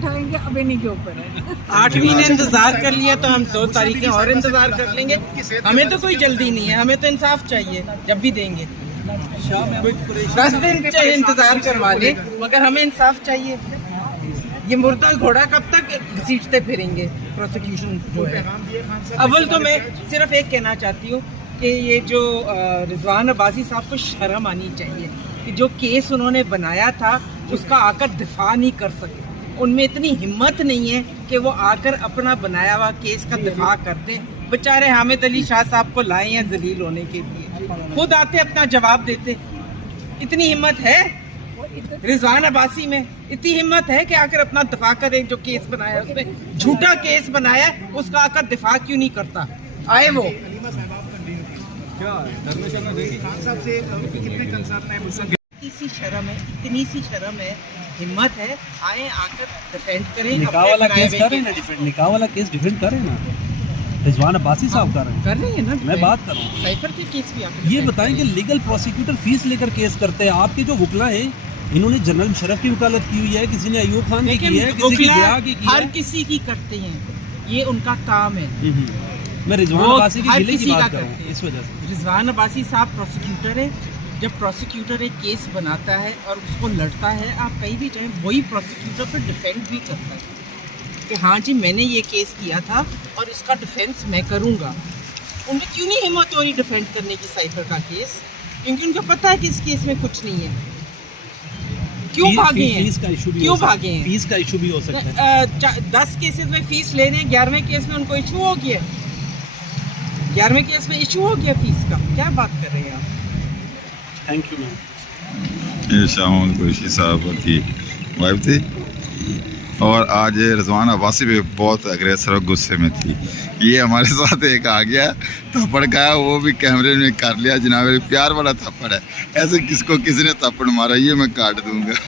उठाएंगे, अब इन्हीं के ऊपर है। 8वीं ने इंतजार कर लिया तो हम 2 तारीखें और इंतजार कर लेंगे। हमें तो कोई जल्दी नहीं है, हमें तो इंसाफ चाहिए, जब भी देंगे 10 दिन चाहे इंतजार करवा ले, मगर हमें इंसाफ चाहिए। ये मुर्दा घोड़ा कब तक घसीटते फिरेंगे प्रोसिक्यूशन जो है। अव्वल तो मैं सिर्फ एक कहना चाहती हूँ कि ये जो रिजवान अब्बासी साहब को शर्म आनी चाहिए कि जो केस उन्होंने बनाया था उसका आकर दिफा नहीं कर सके। उनमें इतनी हिम्मत नहीं है कि वो आकर अपना बनाया हुआ केस का दिफा करते। बेचारे हामिद अली शाह साहब को लाए हैं जलील होने के लिए, खुद आते अपना जवाब देते। इतनी हिम्मत है रिजवान अब्बासी में, इतनी हिम्मत है कि आकर अपना दिफा करे। जो केस बनाया उसने झूठा केस बनाया, उसका आकर दिफा क्यों नहीं करता? आए वो इतनी सी शर्म है, हिम्मत है, आए आकर डिफेंड करें। निकाह वाला केस कर रहे हैं ना, निकाह वाला केस डिफेंड कर रहे हैं ना, रिजवान अब्बासी साहब कर रहे हैं ना। मैं बात कर रहा हूँ साइफर के केस भी आप ये बताएं कि लीगल प्रोसिक्यूटर फीस लेकर केस करते हैं। आपके जो वकला है इन्होंने जनरल मुशर्रफ की वकालत की हुई है, किसी ने अयूब खान की है, किसी की जिया की हर किसी की करते हैं, ये उनका काम है। मैं रिजवान अब्बासी की जिले की बात कर रहा हूँ इस वजह से। रिजवान अब्बासी साहब प्रोसिक्यूटर है। जब प्रोसिक्यूटर एक केस बनाता है और उसको लड़ता है, आप कहीं भी जाएं, वही प्रोसिक्यूटर पर डिफेंड भी करता है कि हाँ जी मैंने ये केस किया था और इसका डिफेंस मैं करूँगा। उनमें क्यों नहीं हिम्मत हो रही डिफेंड करने की साइफर का केस? क्योंकि उनको पता है कि इस केस में कुछ नहीं है। क्यों भागे हैं? क्यों भागे हैं? फीस का इशू भी हो सकता है। 10 केसेस में फीस लेने, 11वें केस में उनको इशू हो गया। 11वें केस में इशू हो गया फीस का। क्या बात कर रहे हैं आप? Thank you ma'am. ये शाम कुरैशी साहब की वाइफ थी और आज रिजवान अब्बासी भी बहुत अग्रेसर और गुस्से में थी। ये हमारे साथ एक आ गया थप्पड़ खाया, वो भी कैमरे में कर लिया। जनाब प्यार वाला थप्पड़ है, ऐसे किसको किसी ने थप्पड़ मारा ये मैं काट दूंगा।